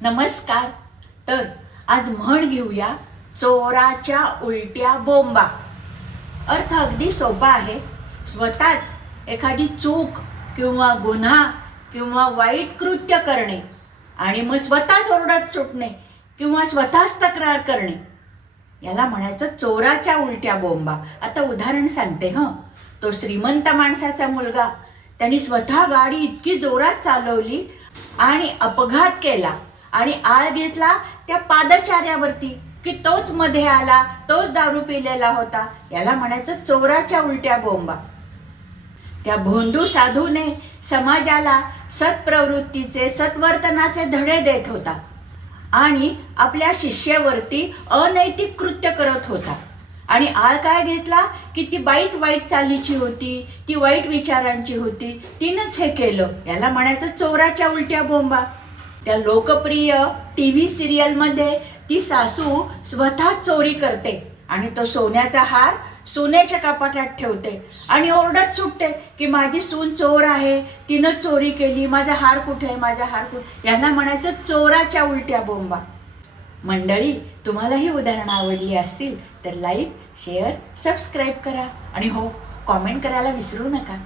नमस्कार. तर आज म्हण घेऊया, चोराच्या उलट्या बोंबा. अर्थ अगदी सोपा आहे. स्वतःच एखादी चूक किंवा गुन्हा किंवा वाईट कृत्य करणे आणि मग स्वतःच ओरडत सुटणे किंवा स्वतःच तक्रार करणे, याला म्हणायचं चोराच्या उलट्या बोंबा. आता उदाहरण सांगते. तो श्रीमंत माणसाचा मुलगा, त्यांनी स्वतः गाडी इतकी जोरात चालवली आणि अपघात केला आणि आळ घेतला त्या पादचाऱ्यावरती की तोच मध्ये आला, तोच दारू पिलेला होता. याला म्हणायचं चोराच्या उलट्या बोंबा. त्या भोंदू साधूने समाजाला सत्प्रवृत्तीचे, सत्वर्तनाचे धडे देत होता आणि आपल्या शिष्येवरती अनैतिक कृत्य करत होता. आणि आळ काय घेतला की ती बाईच वाईट चालीची होती, ती वाईट विचारांची होती, तिनंच हे केलं. याला म्हणायचं चोराच्या उलट्या बोंबा. त्या लोकप्रिय TV सिरियलमध्ये ती सासू स्वतः चोरी करते आणि तो सोन्याचा हार सोन्याच्या कपाटात ठेवते आणि ओरडत सुटते की माझी सून चोर आहे, तिनं चोरी केली, माझा हार कुठे आहे, माझा हार कुठे. याला म्हणायचं चोराच्या उलट्या बोंबा. मंडळी, तुम्हाला ही उदाहरणं आवडली असतील तर लाईक, शेअर, सबस्क्राईब करा आणि हो, कॉमेंट करायला विसरू नका.